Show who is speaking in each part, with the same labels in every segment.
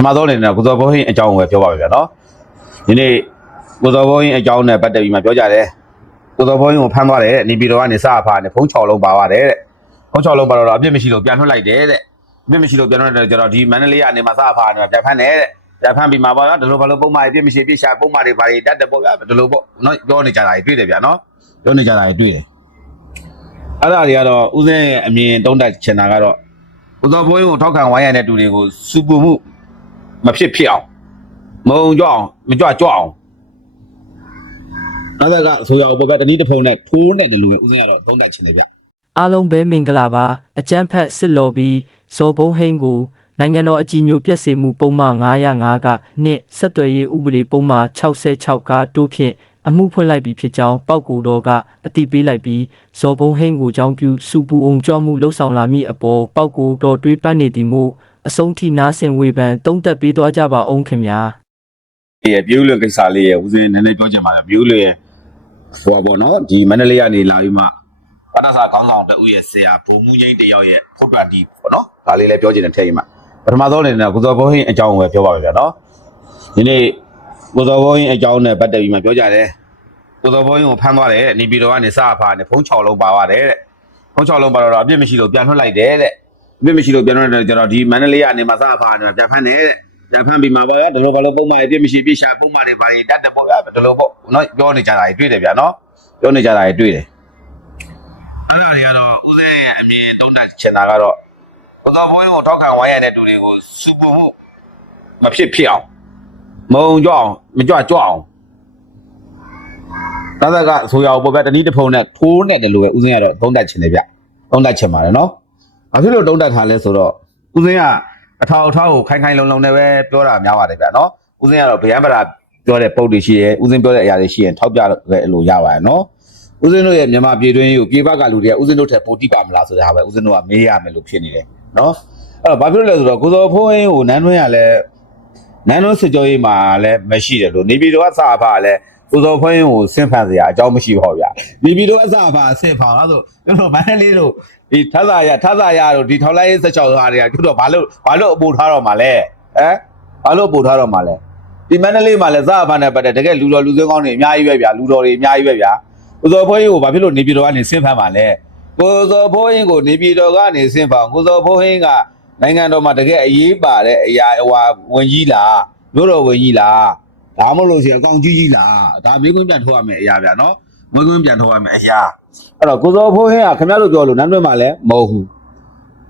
Speaker 1: ပထမဆုံးအနေနဲ့ကိုစောဘုန်းကြီးအကြောင်းကိုပဲပြောပါမယ်ဗျာနော်ဒီနေ့ကိုစောဘုန်းကြီးအကြောင်းနဲ့ပတ်သက်ပြီးမှပြောကြတယ်ကိုစောဘုန်းကြီးကိုဖမ်းသွားတယ်တဲ့နေပြည်တော်ကနေစအဖာနဲ့ဖုံး6လုံးပါသွားတယ်တဲ့ဖုံး6လုံးပါတော့အပြစ်မရှိလို့ပြန်ထွက်လိုက်တယ်တဲ့အပြစ်မရှိလို့ပြန်ထွက်တယ်ကျတော့ဒီမန္တလေးကနေမှစအဖာနဲ့ပြန်ဖမ်းတယ်တဲ့ပြန်ဖမ်းပြီးမှပါဗျာဒီလိုဘာလို့ပုံမှန်အပြစ်မရှိပြစ်ရှာပုံမှန်တွေဘာတွေတတ်တယ်ပေါ့ဗျာဒီလိုပေါ့နော်ပြောနေကြတာတွေတွေ့တယ်ဗျာနော်ပြောနေကြတာတွေတွေ့တယ်အဲ့ဒါတွေကတော့ဦးစင်းရဲ့အမြင်တုံးတက်ချင်တာကတော့ကိုစောဘုန်းကြီးကိုထောက်ခံဝိုင်းရတဲ့တူတွေကိုစူပူမှု မဖြစ်ဖြစ်အောင်မုံကြွအောင်မကြွကြွအောင်အဲ့ဒါကဆိုတော့ဘကတနည်းတစ်ဖုံနဲ့ထိုးနဲ့တယ်လို့ဦးစင်းကတော့သုံးတိုက်ချင်တယ်ဗျ
Speaker 2: အားလုံးပဲမင်္ဂလာပါအကျန်းဖက်စစ်လော်ပြီးဇော်ဘုံဟိန်းကိုနိုင်ငံတော်အကြီးအကျယ်ပြည့်စုံမှုပုံမှန်905ကနှစ်ဆက်သွယ်ရေးဥပဒေပုံမှန်66ကတိုးဖြင့်အမှုဖွင့်လိုက်ပြီးဖြစ်ကြောင်းပောက်ကူတော်ကအတိပေးလိုက်ပြီးဇော်ဘုံဟိန်းကိုကြောင်းပြုစူပူအောင်ကြောမှုလှုပ်ဆောင်လာမိအပေါ်ပောက်ကူတော်တွေးပတ်နေသည်မို့ အဆုံးထိနားဆင်ဝေဖန်တုံးသက်ပေးသွားကြပါအောင်ခင်ဗျာ
Speaker 1: ဒီပြူးလွန်ကိစ္စလေးရဲ့ဦးစင်းနည်းနည်းပြောချင်ပါတယ်ပြူးလွန်ရဲ့ဟိုပါဘောနော်ဒီမန္တလေးကနေလာပြီးမှပထမစာခေါင်းဆောင်တဦးရဲ့ဆရာဘုံမူငိမ့်တယောက်ရဲ့ဖုတ်တာဒီပေါ့နော်ဒါလေးလည်းပြောချင်တယ်ထည့်ရင်မှပထမဆုံးအနေနဲ့ကိုစောဘုန်းကြီးအကြောင်းကိုပဲပြောပါမယ်ဗျာနော်ဒီနေ့ကိုစောဘုန်းကြီးအကြောင်းနဲ့ပတ်သက်ပြီးမှပြောကြတယ်ကိုစောဘုန်းကြီးကိုဖမ်းသွားတယ်နေပြည်တော်ကနေစအဖာနဲ့ဖုံး6လုံးပါသွားတယ်တဲ့ဖုံး6လုံးပါတော့အပြစ်မရှိလို့ပြန်ထွက်လိုက်တယ်တဲ့ အပြစ်မရှိလို့ပြန်ထွက်တယ်ကျတော့ဒီမန္တလေးကနေမှစအဖာနဲ့ပြန်ဖမ်းတယ်တဲ့ပြန်ဖမ်းပြီးမှပါဗျာဒီလိုဘာလို့ပုံမှန်အပြစ်မရှိပြစ်ရှာပုံမှန်တွေဘာတွေတတ်တယ်ပေါ့ဗျာဒီလိုပေါ့နော်ပြောနေကြတာတွေတွေ့တယ်ဗျာနော်ပြောနေကြတာတွေတွေ့တယ်အဲ့ဒါတွေကတော့ဦးစင်းရဲ့အမြင်တုံးတက်ချင်တာကတော့ဘုသောဘုန်းကြီးကိုထောက်ခံဝိုင်းရတဲ့တူတွေကိုစူပူမှုမဖြစ်ဖြစ်အောင်မုံကြွအောင်မကြွကြွအောင်ဒါသကဆိုရအောင်ပေါ့ဗျာတနည်းတစ်ဖုံနဲ့ထိုးနဲ့တယ်လို့ပဲဦးစင်းကတော့တုံးတက်ချင်တယ်ဗျတုံးတက်ချင်ပါတယ်နော် ဘာဖြစ်လို့တုံးတက်ထားလဲဆိုတော့ဦးစင်းကအထောက်အထောက်ကိုခိုင်ခိုင်လုံလုံနဲ့ပဲပြောတာများပါတယ်ဗျနော်ဦးစင်းကတော့ဗျံပရာပြောတဲ့ပုံတွေရှိတယ်ဦးစင်းပြောတဲ့အရာတွေရှိရင်ထောက်ပြခဲ့လို့ရပါတယ်နော်ဦးစင်းတို့ရဲ့မြန်မာပြည်တွင်းကိုပြေပကလူတွေကဦးစင်းတို့ထက်ပိုတိပါမလားဆိုတဲ့ဟာပဲဦးစင်းတို့ကမေးရမယ်လို့ဖြစ်နေတယ်နော်အဲ့တော့ဘာဖြစ်လို့လဲဆိုတော့ကိုစောဖိုးဟင်းကိုနန်းတွင်းရလဲနန်းတွင်းစစ်ကြောရေးမှာလည်းမရှိတယ်လို့နေပြည်တော်ကစာဖာလည်း ကိုစောဖိုးဟင်းကိုဆင့်ဖန်စရာအကြောင်းမရှိပါဘူးဗျာနေပြည်တော်ကစာဖာဆင့်ဖန်အဲ့ဆိုကျွန်တော်မန္တလေးတို့ဒီထသာရထသာရတို့ဒီထောက်လိုက်ရေး16ဟာတွေကကျွတ်တော့ဘာလို့ဘာလို့အပို့ထားတော့မှာလဲဟမ်ဘာလို့အပို့ထားတော့မှာလဲဒီမန္တလေးမှာလည်းစာဖာနဲ့ပတ်တဲ့တကယ်လူတော်လူစင်းကောင်းတွေအများကြီးပဲဗျာလူတော်တွေအများကြီးပဲဗျာကိုစောဖိုးဟင်းကိုဘာဖြစ်လို့နေပြည်တော်ကနေဆင့်ဖန်မှာလဲကိုစောဖိုးဟင်းကိုနေပြည်တော်ကနေဆင့်ဖန်ကိုစောဖိုးဟင်းကနိုင်ငံတော်မှာတကယ်အရေးပါတဲ့အရာဟိုဝင်ကြီးလားမြို့တော်ဝင်ကြီးလား ဒါမှမဟုတ်လို့ရှိရင်အကောင်ကြီးကြီးလားဒါမေးခွန်းပြန်ထုတ်ရမယ်အရာဗျာနော်မေးခွန်းပြန်ထုတ်ရမယ်အရာအဲ့တော့ကိုစောဖိုးဟင်းကခင်ဗျားတို့ပြောလို့နန်းတွဲမှာလည်းမဟုတ်ဘူး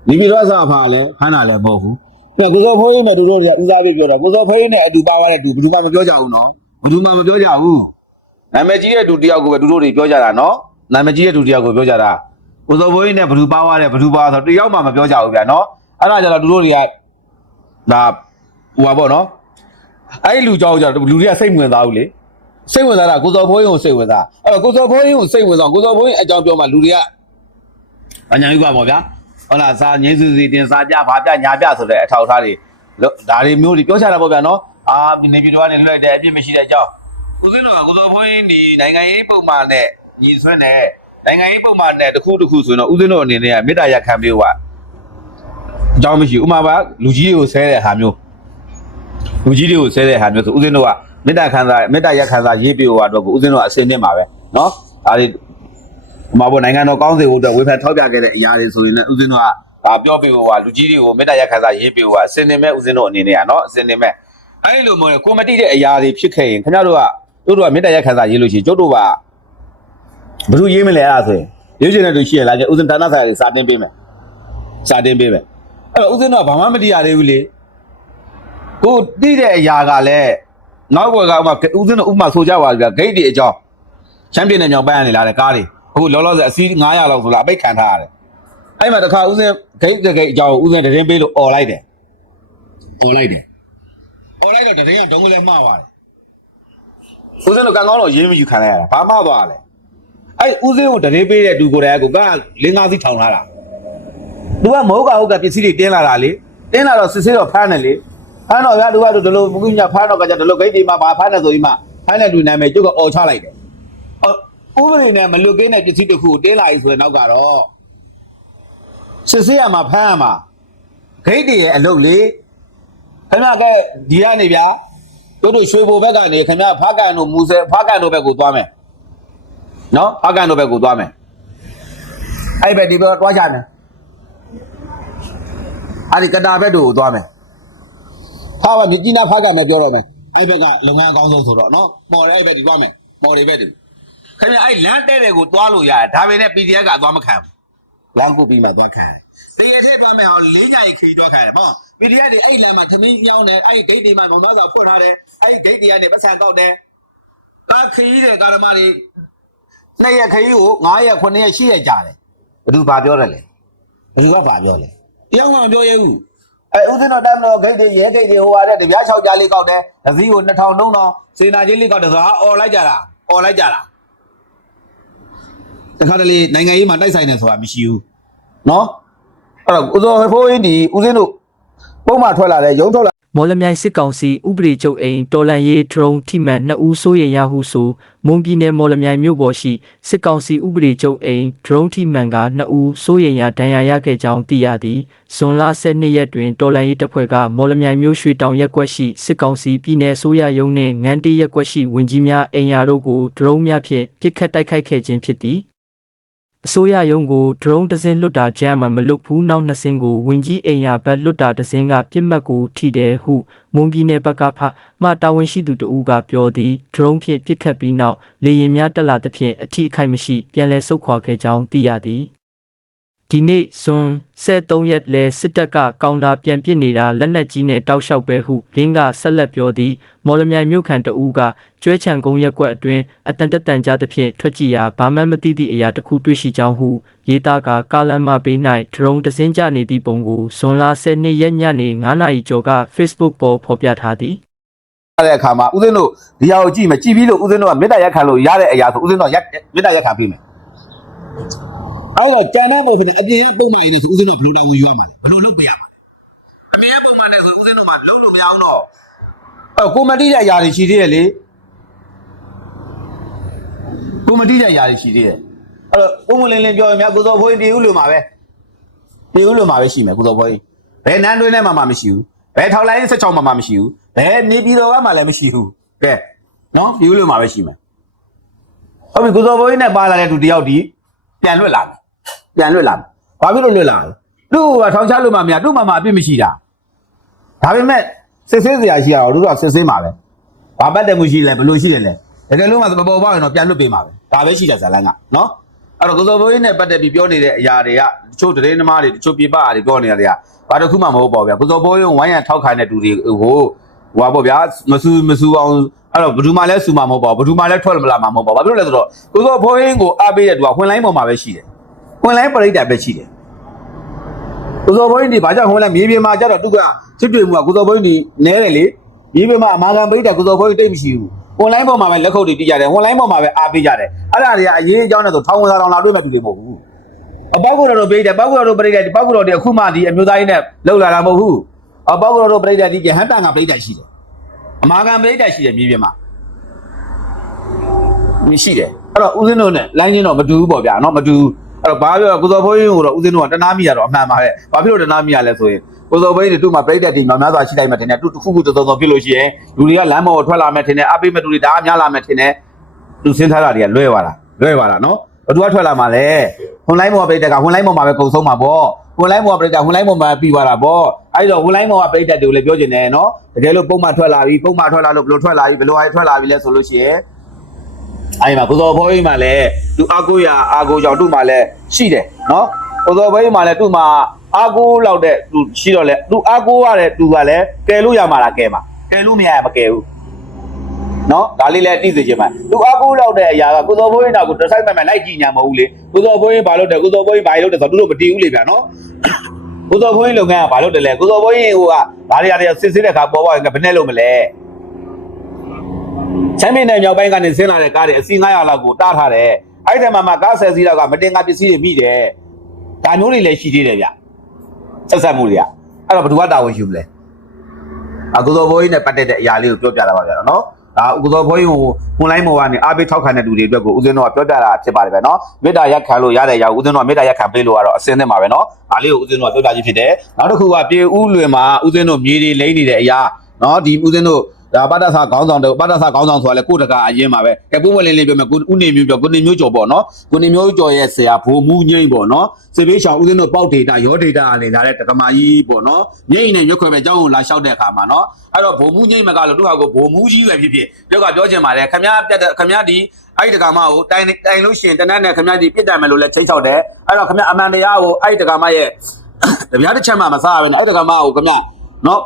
Speaker 1: ဒီပြည်တော်ဆာဖာလည်းဖမ်းတာလည်းမဟုတ်ဘူးအဲ့ကိုစောဖိုးဟင်းနဲ့တို့တို့ကဦးစားပေးပြောတာကိုစောဖိုးဟင်းနဲ့အတူပါသွားတဲ့သူဘယ်သူမှမပြောကြဘူးနော်ဘယ်သူမှမပြောကြဘူးနာမည်ကြီးတဲ့သူတယောက်ကိုပဲတို့တို့တွေပြောကြတာနော်နာမည်ကြီးတဲ့သူတယောက်ကိုပြောကြတာကိုစောဖိုးဟင်းနဲ့ဘယ်သူပါသွားတယ်ဘယ်သူပါဆိုတယောက်မှမပြောကြဘူးဗျာနော်အဲ့ဒါကြတော့တို့တို့တွေကဒါဟိုပါပေါ့နော် အဲ့ဒီလူကြောက်ကြတော့လူတွေကစိတ်ဝင်စားဘူးလေစိတ်ဝင်စားတာကိုစောဖိုးရင်ကိုစိတ်ဝင်စားအဲ့တော့ကိုစောဖိုးရင်ကိုစိတ်ဝင်စားကိုစောဖိုးရင်အကြောင်းပြောမှလူတွေကအညာကြီးကပေါ့ဗျာဟုတ်လားစာငင်းစုစီတင်စာပြဘာပြညာပြဆိုတဲ့အထောက်အထားတွေလို့ဒါတွေမျိုးတွေပြောချတာပေါ့ဗျာနော်အာနေပြည်တော်ကနေလွှဲတဲ့အပြစ်မရှိတဲ့အကြောင်းဦးစင်းတော်ကကိုစောဖိုးရင်ဒီနိုင်ငံရေးပုံမှန်နဲ့ညီဆွဲနဲ့နိုင်ငံရေးပုံမှန်နဲ့တစ်ခုတစ်ခုဆိုရင်တော့ဦးစင်းတော်အနေနဲ့ကမေတ္တာရက်ခံပေးဖို့ကအကြောင်းမရှိဘူးဥမာပါလူကြီးတွေကိုဆဲတဲ့ဟာမျိုး လူကြီးတွေကိုဆဲတဲ့ဟာမျိုးဆိုဦးဇင်းတို့ကမေတ္တာခံစားမေတ္တာရက်ခံစားရေးပြဟိုတော့ကိုဦးဇင်းတို့ကအစင်းနဲ့မှာပဲเนาะဒါတွေဟိုမှာပေါ့နိုင်ငံတော်ကောင်းစေဖို့အတွက်ဝေဖန်ထောက်ပြခဲ့တဲ့အရာတွေဆိုရင်လည်းဦးဇင်းတို့ကဒါပြောပြဟိုကလူကြီးတွေကိုမေတ္တာရက်ခံစားရေးပြဟိုကအစင်းနဲ့မဲ့ဦးဇင်းတို့အနေနဲ့ကเนาะအစင်းနဲ့မဲ့အဲ့ဒီလိုမျိုးကိုမတိတဲ့အရာတွေဖြစ်ခဲ့ရင်ခင်ဗျားတို့ကတို့တို့ကမေတ္တာရက်ခံစားရေးလို့ရှိရင်ကျုပ်တို့ကဘယ်သူရေးမလဲအဲ့ဒါဆိုရင်ရေးချင်တဲ့သူရှိရလားကျဦးဇင်းဌာနဆိုင်ရာတွေစာတင်ပေးမယ်စာတင်ပေးမယ်အဲ့တော့ဦးဇင်းတို့ကဘာမှမတိရသေးဘူးလေ ကိုတိတဲ့အရာကလည်းနောက်ဘက်ကဥမာဦးစင်းတို့ဥမာဆိုကြပါဗျာဂိတ်တွေအကြောင်းချမ်းပြင်းတဲ့ညောင်ပန်းနေလာတဲ့ကားတွေအခုလောလောဆယ်အစီး900လောက်ဆိုလားအပိတ်ခံထားရတယ်အဲ့မှာတစ်ခါဦးစင်းဂိတ်တဲ့ဂိတ်အကြောင်းကိုဦးစင်းတရင်ပေးလို့អော်လိုက်တယ်អော်လိုက်တယ်អော်လိုက်တော့တရင်ကဒုံကလေးမှားသွားတယ်ဦးစင်းတို့ကန်ကောင်းတော့ရေးမယူခံလိုက်ရတာဘာမှားသွားလဲအဲ့ဦးစင်းကိုတရင်ပေးတဲ့သူကိုယ်တိုင်ကကိုကလင်းကားစီးထောင်လာတာသူကမဟုတ်ကဟုတ်ကပစ္စည်းတွေတင်းလာတာလေတင်းလာတော့စစ်စစ်တော့ဖမ်းတယ်လေ ဖမ်းတော့ဗျာသူကဒီလိုမကူညဖမ်းတော့ကကြဒီလိုဂိတ်ဒီမှာဘာဖမ်းတယ်ဆိုပြီးမှဖမ်းတဲ့သူနာမည်ကျုပ်ကអော်ချလိုက်တယ်အော်ဥပဒေနဲ့မလွတ်ကင်းတဲ့ပစ္စည်းတစ်ခုကိုတင်းလာပြီဆိုတဲ့နောက်ကတော့စစ်ဆေးရမှာဖမ်းရမှာဂိတ်တွေရဲ့အလုပ်လေခင်ဗျကဲဒီကနေဗျာတို့တို့ရွှေဘိုဘက်ကနေခင်ဗျဖားကန်တို့မူဆယ်ဖားကန်တို့ဘက်ကိုသွားမယ်နော်ဖားကန်တို့ဘက်ကိုသွားမယ်အဲ့ဘက်ဒီဘက်သွားကြမယ်အဲ့ဒီကတာဘက်တို့ကိုသွားမယ် ဖားပါမြကြီးနာဖားကန်နဲ့ပြောတော့မယ်အဲ့ဘက်ကလုပ်ငန်းအကောင်းဆုံးဆိုတော့နော်မော်တယ်အဲ့ဘက်ဒီသွားမယ်မော်တယ်ဘက်ဒီခင်ဗျအဲ့လမ်းတဲ့တဲ့ကိုသွားလို့ရတယ်ဒါပေမဲ့ PDF ကသွားမခံဘူးလမ်းကူပြီးမှသွားခံတယ်တရထက်သွားမယ်အောင်လေးညရီခီသွားခံတယ်မော် PDF တွေအဲ့လမ်းမှာသမင်းပြောင်းတယ်အဲ့ဂိတ်တွေမှာမောင်သားစာဖွင့်ထားတယ်အဲ့ဂိတ်တွေကနေပတ်စံကောက်တယ်ကာခီးတဲ့ကာရမတွေနှစ်ရက်ခရီးကို9ရက်9ရက်10ရက်ကြာတယ်ဘယ်သူဘာပြောရလဲဘယ်သူကဘာပြောလဲတယောက်မှမပြောရဘူး အဲဥစဉ်တော့တမ်းတော့ဂိတ်တွေရဲဂိတ်တွေဟိုဟာတဲ့တပြား6ကြားလေးကောက်တယ်ဒစည်းကို2000 3000စေနာချင်းလေးကောက်တယ်ဆိုတော့အော်လိုက်ကြတာအော်လိုက်ကြတာတခါတလေနိုင်ငံရေးမှာတိုက်ဆိုင်တယ်ဆိုတာမရှိဘူးနော်အဲ့တော့ဦးစောဖိုးအင်းဒီဦးစင်းတို့ပုံမှန်ထွက်လာတဲ့ရုံးထွက်လာ
Speaker 2: မော်လမြိုင်စစ်ကောင်စီဥပဒေချုပ်အိမ်တော်လန်ရေးဒရုန်းထိမှန်2ဦးစိုးရိမ်ရဟုဆိုမွန်ပြည်နယ်မော်လမြိုင်မြို့ပေါ်ရှိစစ်ကောင်စီဥပဒေချုပ်အိမ်ဒရုန်းထိမှန်က2ဦးစိုးရိမ်ရဒဏ်ရာရခဲ့ကြောင်းသိရသည်ဇွန်လ12ရက်တွင်တော်လန်ရေးတပ်ဖွဲ့ကမော်လမြိုင်မြို့ရွှေတောင်ရက်ကွက်ရှိစစ်ကောင်စီပြည်내ဆိုရရုံးနှင့်ငန်းတေးရက်ကွက်ရှိဝင်ကြီးများအိမ်ယာတို့ကိုဒရုန်းများဖြင့်ပစ်ခတ်တိုက်ခိုက်ခဲ့ခြင်းဖြစ်သည် အစိုးရရုံးကို drone တစ်စင်းလွတ်တာကြမ်းမှမလွတ်ဘူးနောက်နှစ်စင်းကိုဝင်ကြီးအိမ်ယာဘက်လွတ်တာတစ်စင်းကပြစ်မှတ်ကိုထိတယ်ဟုမွန်ပြည်နယ်ဘက်ကဖမှတာဝန်ရှိသူတဦးကပြောသည် drone ဖြင့်ပစ်ခတ်ပြီးနောက်လေယာဉ်များတက်လာသဖြင့်အထိအခိုက်မရှိပြန်လည်ဆုတ်ခွာခဲ့ကြောင်းသိရသည် ဒီနေ့ဇွန်73ရက်လဲစစ်တပ်ကကောင်တာပြန်ပစ်နေတာလက်နက်ကြီးနဲ့တောက်လျှောက်ပဲဟုလင်းကဆက်လက်ပြောသည်မော်လမြိုင်မြို့ခံတဦးကကျွဲချံကုန်းရက်ကွက်အတွင်းအတန်တတန်ကြားသဖြင့်ထွက်ကြည့်ရာဘာမှမသိသည့်အရာတစ်ခုတွေ့ရှိကြောင်းဟုရေးသားကကာလန်မပေး၌ဒရုန်းတစင်းကြနေသည့်ပုံကိုဇွန်လ12ရက်ညနေ9:00နာရီကျော်က Facebook ပေါ်ဖော်ပြထားသည်
Speaker 1: တဲ့အခါမှာဦးစင်းတို့ဒီဟာကိုကြည့်မယ်ကြည့်ပြီးလို့ဦးစင်းတို့ကမေတ္တာရက်ခံလို့ရတဲ့အရာဆိုဦးစင်းတို့ရက်မေတ္တာရက်ခံပြီးမယ် အဲ့တော့ကျန်တော့မို့ဖြစ်နေအပြင်ကပုံမှန်ရင်းနေဆိုဦးစင်းတို့ဘယ်လိုတောင်းဝင်ယူရမှာလဲဘယ်လိုလုပ်ပေးရမှာလဲအပြင်ကပုံမှန်တဲ့ဆိုဦးစင်းတို့ကလုံးလို့မရအောင်တော့အဲ့ကိုမတိတဲ့အရာတွေရှိသေးတယ်လေကိုမတိတဲ့အရာတွေရှိသေးတယ်အဲ့တော့ပုံမလင်းလင်းပြောရင်များကိုစောဖိုးရင်တည်ဦးလို့မှာပဲတည်ဦးလို့မှာပဲရှိမယ်ကိုစောဖိုးရင်ဘယ်နန်းတွင်းထဲမှာမှမရှိဘူးဘယ်ထောက်လိုင်း16မှာမှမရှိဘူးဘယ်နေပြည်တော်ကမှလည်းမရှိဘူးကဲနော်တည်ဦးလို့မှာပဲရှိမယ်ဟုတ်ပြီကိုစောဖိုးရင်နဲ့ပါလာတဲ့သူတယောက်ဒီပြန်လွတ်လာမယ် ပြန်လွတ်လာမယ်ဘာဖြစ်လို့လွတ်လာလဲသူ့ကထောင်ချလို့မှမရသူ့မှမှအပြစ်မရှိတာဒါပေမဲ့စစ်ဆေးစရာရှိရတော့သူကစစ်ဆေးမှာပဲဘာပတ်တယ်မှုရှိလဲဘယ်လိုရှိတယ်လဲတကယ်လို့မှမပေါ်ပေါက်ရင်တော့ပြန်လွတ်ပေးမှာပဲဒါပဲရှိတာဇာလန်းကနော်အဲ့တော့ကိုစောဖိုးရင်နဲ့ပတ်သက်ပြီးပြောနေတဲ့အရာတွေကတချို့တရေနမားတွေတချို့ပြပတွေပြောနေတာတွေကဘာတစ်ခုမှမဟုတ်ပါဘူးဗျာကိုစောဖိုးရင်ဝိုင်းရန်ထောက်ခံတဲ့သူတွေကိုဟိုပါပေါ့ဗျာမဆူမဆူအောင်အဲ့တော့ဘယ်သူမှလည်းဆူမှာမဟုတ်ပါဘူးဘယ်သူမှလည်းထွက်မလာမှာမဟုတ်ပါဘူးဘာဖြစ်လို့လဲဆိုတော့ကိုစောဖိုးရင်ကိုအားပေးတဲ့သူကဝင်လိုင်းပေါ်မှာပဲရှိတယ် ဝင်လိုင်းပရိသတ်ပဲရှိတယ်ကိုစောဖိုးရင်ဒီဘာကြောင့်ဝင်လိုင်းမြေပြင်မှာကျတော့သူကချစ်တွေ့မှုကကိုစောဖိုးရင်ဒီနဲတယ်လေမြေပြင်မှာအမာခံပရိသတ်ကိုစောဖိုးရင်တိတ်မရှိဘူး online ပေါ်မှာပဲလက်ခုပ်တွေပြကြတယ် online ပေါ်မှာပဲအားပေးကြတယ်အဲ့ဒါတွေကအရေးအကြောင်းနဲ့ဆိုထောင်ဝင်စာတော်လာတွေ့မဲ့သူတွေမဟုတ်ဘူးအပေါက်ကတော့တော့ပြိတယ်ပေါက်ကတော့ပြိတယ်ဒီပေါက်ကတော့ဒီအခုမှဒီအမျိုးသားကြီးနဲ့လောက်လာတာမဟုတ်ဘူးအပေါက်ကတော့တော့ပြိတယ်ဒီကဟန်တန်ကပြိတယ်ရှိတယ်အမာခံပြိတယ်ရှိတယ်မြေပြင်မှာမရှိတယ်အဲ့တော့ဦးစင်းတို့နဲ့လိုင်းချင်းတော့မတူဘူးပေါ့ဗျာနော်မတူ အဲ့တော့ဘာပြောကိုစောဖိုးရင်ကိုတော့ဦးစင်းတို့ကတနာမိရတော့အမှန်ပါပဲဘာဖြစ်လို့တနာမိရလဲဆိုရင်ကိုစောဖိုးရင်တို့မှာပြိတယ်ဒီမှာများစွာရှိလိုက်မှထင်တယ်သူတစ်ခုခုတော်တော်ဖြစ်လို့ရှိရင်လူတွေကလမ်းပေါ်ထွက်လာမှထင်တယ်အပိမဲ့လူတွေဒါအများလာမှထင်တယ်သူစင်းထားတာတွေကလွဲသွားတာလွဲသွားတာနော်ဘသူကထွက်လာမှလဲဟွန်လိုင်းပေါ်ပြိတယ်ကဟွန်လိုင်းပေါ်မှာပဲကုံဆုံးမှာပေါ့ဟွန်လိုင်းပေါ်ပြိတယ်ဟွန်လိုင်းပေါ်မှာပြီးသွားတာပေါ့အဲ့တော့ဟွန်လိုင်းပေါ်ကပြိတယ်တွေကိုလည်းပြောချင်တယ်နော်တကယ်လို့ပုံမှန်ထွက်လာပြီပုံမှန်ထွက်လာလို့ဘယ်လိုထွက်လာပြီဘယ်လိုအားထွက်လာပြီလဲဆိုလို့ရှိရင် အဲ့မှာကိုစော်ဖိုးကြီးမှလည်းသူအာကိုရအာကိုကြောင့်သူ့မှာလည်းရှိတယ်နော်ကိုစော်ဖိုးကြီးမှလည်းသူ့မှာအာကိုလောက်တဲ့သူရှိတော့လေသူအာကိုရတဲ့သူကလည်းကယ်လို့ရမှာလားကယ်မှာကယ်လို့မရရင်မကယ်ဘူးနော်ဒါလေးလည်းသိစေချင်ပါသူအာကိုလောက်တဲ့အရာကကိုစော်ဖိုးကြီးတော့ကိုတစ်ဆိုင်မှန်လိုက်ကြည့်ညာမဟုတ်ဘူးလေကိုစော်ဖိုးကြီးဘာလို့တယ်ကိုစော်ဖိုးကြီးဘာလို့တယ်ဆိုတော့သူတို့မတည်ဘူးလေဗျာနော်ကိုစော်ဖိုးကြီးလုပ်ငန်းကဘာလို့တယ်လဲကိုစော်ဖိုးကြီးဟိုကဘာတွေရတယ်စစ်စစ်တဲ့ခါပေါ်သွားရင်ဘယ်နဲ့လုပ်မလဲ ချမ်းမင်းနယ်မြောက်ပိုင်းကနေဆင်းလာတဲ့ကားတွေအစီ900လောက်ကိုတားထားတယ်။အဲ့ဒီမှာမှကားဆယ်စီးလောက်ကမတင်ကားပစ္စည်းတွေမိတယ်။ဒါမျိုးတွေလည်းရှိသေးတယ်ဗျ။ဆက်ဆက်မှုတွေကအဲ့တော့ဘယ်သူကတာဝန်ယူမလဲ။အခုသောဘိုးကြီးနဲ့ပတ်သက်တဲ့အရာလေးကိုပြောပြတာပါဗျာနော်။ ဒါဥသောဘွေးကိုဟွန်လိုင်းမော်ကနေအားပေးထောက်ခံတဲ့လူတွေအတွက်ကိုဦးဇင်းတို့ကပြောပြတာဖြစ်ပါတယ်ပဲเนาะမေတ္တာရက်ခံလို့ရတဲ့ရောက်ဦးဇင်းတို့ကမေတ္တာရက်ခံပေးလို့ကတော့အစင်းသင့်ပါပဲเนาะဒါလေးကိုဦးဇင်းတို့ကပြောပြခြင်းဖြစ်တယ်နောက်တစ်ခုကပြေဦးလွင်မှာဦးဇင်းတို့မြေတွေလိမ့်နေတဲ့အရာเนาะဒီဦးဇင်းတို့ ဒါပတ္တဆာခေါင်းဆောင်တို့ပတ္တဆာခေါင်းဆောင်ဆိုတာလေကိုတကအရင်ပါပဲကဲပုံဝင်လေးလေးပြောမယ်ကိုဦးနေမျိုးပြောကိုနေမျိုးကျော်ပေါ့နော်ကိုနေမျိုးကျော်ရဲ့ဆရာဘိုးမူးငိမ့်ပေါ့နော်စေဘေးရှောင်ဦးဇင်းတို့ပေါက်ဒေတာရောဒေတာအနေလာတဲ့တက္ကမကြီးပေါ့နော်ငိမ့်နေရွက်ခွဲပဲအကြောင်းကိုလာလျှောက်တဲ့အခါမှာနော်အဲ့တော့ဘိုးမူးငိမ့်မကလို့သူ့ဟာကိုဘိုးမူးကြီးပဲဖြစ်ဖြစ်ပြောကပြောချင်ပါတယ်ခမရပြတ်တဲ့ခမရဒီအဲ့ဒီတက္ကမကိုတိုင်တိုင်လို့ရှိရင်တနက်နဲ့ခမရဒီပြစ်တယ်မယ်လို့လည်းချိန်ချောက်တယ်အဲ့တော့ခမရအမှန်တရားကိုအဲ့ဒီတက္ကမရဲ့တပြားတစ်ချက်မှမစားဘဲနဲ့အဲ့ဒီတက္ကမကိုခမရနော်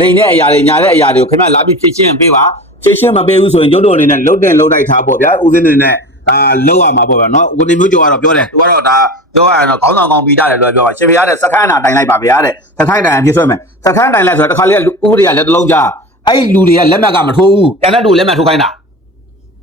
Speaker 1: လိန်တဲ့အရာတွေညာတဲ့အရာတွေကိုခင်ဗျလာပြီးဖြည့်ရှင်းပေးပါဖြည့်ရှင်းမပေးဘူးဆိုရင်ကျုပ်တို့အနေနဲ့လုတ်တင်လုတ်လိုက်ထားပေါ့ဗျာဦးစင်းအနေနဲ့အာလောက်ရမှာပေါ့ဗျာနော်ကိုနေမျိုးကျော်ကတော့ပြောတယ်သူကတော့ဒါပြောရရင်တော့ခေါင်းဆောင်ကောင်းပြီးတာတယ်လို့ပြောပါရှင်ဖျားတဲ့စခန်းနာတိုင်လိုက်ပါဗျာတဲ့စခန်းတိုင်ပြည့်ဆွဲမယ်စခန်းတိုင်လိုက်ဆိုတော့တစ်ခါလေးဥပဒေကလက်တစ်လုံးကြားအဲ့လူတွေကလက်မှတ်ကမထိုးဘူးတန်တဲ့တူလက်မှတ်ထိုးခိုင်းတာ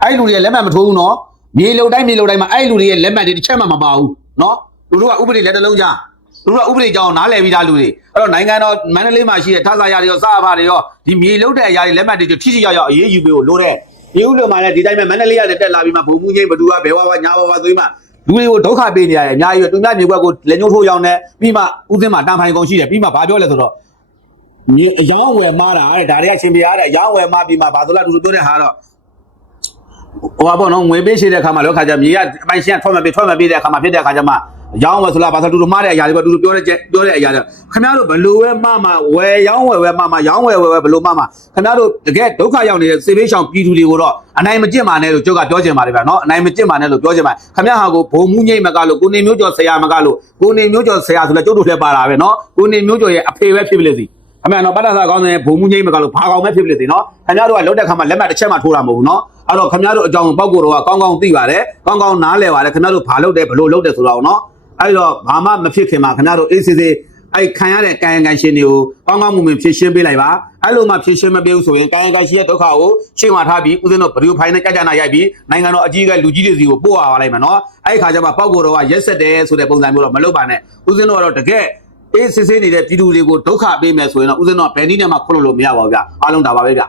Speaker 1: အဲ့လူတွေကလက်မှတ်မထိုးဘူးနော်မြေလုံတိုင်းမြေလုံတိုင်းမှာအဲ့လူတွေရဲ့လက်မှတ်တွေတစ်ချက်မှမပါဘူးနော်လူတို့ကဥပဒေလက်တစ်လုံးကြား သူတို့ကဥပဒေကြောင်းနားလည်ပြီးသားလူတွေအဲ့တော့နိုင်ငံတော်မန္တလေးမှာရှိတဲ့ထဆာရတွေရောစအဖတွေရောဒီမြေလုံးတဲ့အရာတွေလက်မှတ်တွေထိထိရောက်ရောက်အေးအေးယူပေးဖို့လိုတဲ့ဒီဥလုံမှာလည်းဒီတိုင်းပဲမန္တလေးကနေတက်လာပြီးမှဘုံမှုချင်းဘသူကဘယ်ဝါဝါညာဝါဝါဆိုပြီးမှလူတွေကိုဒုက္ခပေးနေရတယ်အများကြီးပဲသူများမြေကွက်ကိုလက်ညှိုးထိုးရောင်းနေပြီးမှဥစဉ်မှာတန်ဖိုင်ကုန်ရှိတယ်ပြီးမှဘာပြောလဲဆိုတော့မြေအယောင်းဝယ်မားတာတဲ့ဒါတွေကရှင်ပြရတဲ့အယောင်းဝယ်မားပြီးမှဘာလို့လဲသူတို့ပြောတဲ့ဟာတော့ ဟိုပါပေါ့နော်ငွေပေးရှိတဲ့အခါမှာလောခါကျမြေကအပိုင်ရှင်ကထွက်မပေးထွက်မပေးတဲ့အခါမှာဖြစ်တဲ့အခါကျမှရောင်းဝယ်ဆိုလားဘာသာတူတူမှားတဲ့အရာတွေပေါ့တူတူပြောတဲ့ပြောတဲ့အရာတွေခင်ဗျားတို့ဘလို့ပဲမှားမှာဝယ်ရောင်းဝယ်ဝယ်မှားမှာရောင်းဝယ်ဝယ်ဝယ်ဘလို့မှားမှာခင်ဗျားတို့တကယ်ဒုက္ခရောက်နေတဲ့စေဘေးရှောင်ပြည်သူတွေကိုတော့အနိုင်မကျင့်ပါနဲ့လို့ကျုပ်ကပြောချင်ပါတယ်ဗျာနော်အနိုင်မကျင့်ပါနဲ့လို့ပြောချင်ပါခင်ဗျားဟာကိုဘုံမှုငိမ့်မကလို့ကိုနေမျိုးကျော်ဆရာမကလို့ကိုနေမျိုးကျော်ဆရာဆိုလဲကျုပ်တို့လည်းပါတာပဲနော်ကိုနေမျိုးကျော်ရဲ့အဖေပဲဖြစ်ဖြစ်လေစီအမေနော်ပတ္တသာကောင်းတဲ့ဘုံမှုငိမ့်မကလို့ဘာကောင်ပဲဖြစ်ဖြစ်လေစီနော်ခင်ဗျားတို့ကလုတ်တဲ့ခါမှာလက်မှတ်တစ်ချက်မှထိုးတာမဟုတ်ဘူးနော် အဲ့တော့ခင်ဗျားတို့အကြောင်းပေါက်ကိုတော့ကောင်းကောင်းသိပါတယ်ကောင်းကောင်းနားလည်ပါတယ်ခင်ဗျားတို့ဘာလုပ်တယ်ဘလို့လုပ်တယ်ဆိုတော့နော်အဲ့တော့ဘာမှမဖြစ်ခင်မှာခင်ဗျားတို့အေးစေးစေးအဲ့ခံရတဲ့ကာယကံရှင်တွေကိုကောင်းကောင်းမွန်မွန်ဖြည့်ရှင်းပေးလိုက်ပါအဲ့လိုမှဖြည့်ရှင်းမပေးဘူးဆိုရင်ကာယကံရှင်ရဲ့ဒုက္ခကိုရှင်းမှထားပြီးဦးဇင်းတို့ဗီဒီယိုဖိုင်နဲ့ကြကြနာရိုက်ပြီးနိုင်ငံတော်အကြီးအကဲလူကြီးတွေစီကိုပို့အောင်လိုက်မယ်နော်အဲ့ခါကျမှပေါက်ကိုတော့ရက်ဆက်တယ်ဆိုတဲ့ပုံစံမျိုးတော့မလုပ်ပါနဲ့ဦးဇင်းတို့ကတော့တကယ်အေးစစ်စစ်နေတဲ့ပြည်သူတွေကိုဒုက္ခပေးမယ်ဆိုရင်တော့ဦးဇင်းတို့ဘယ်နည်းနဲ့မှခွလို့လို့မရပါဘူးဗျအားလုံးဒါပါပဲဗျ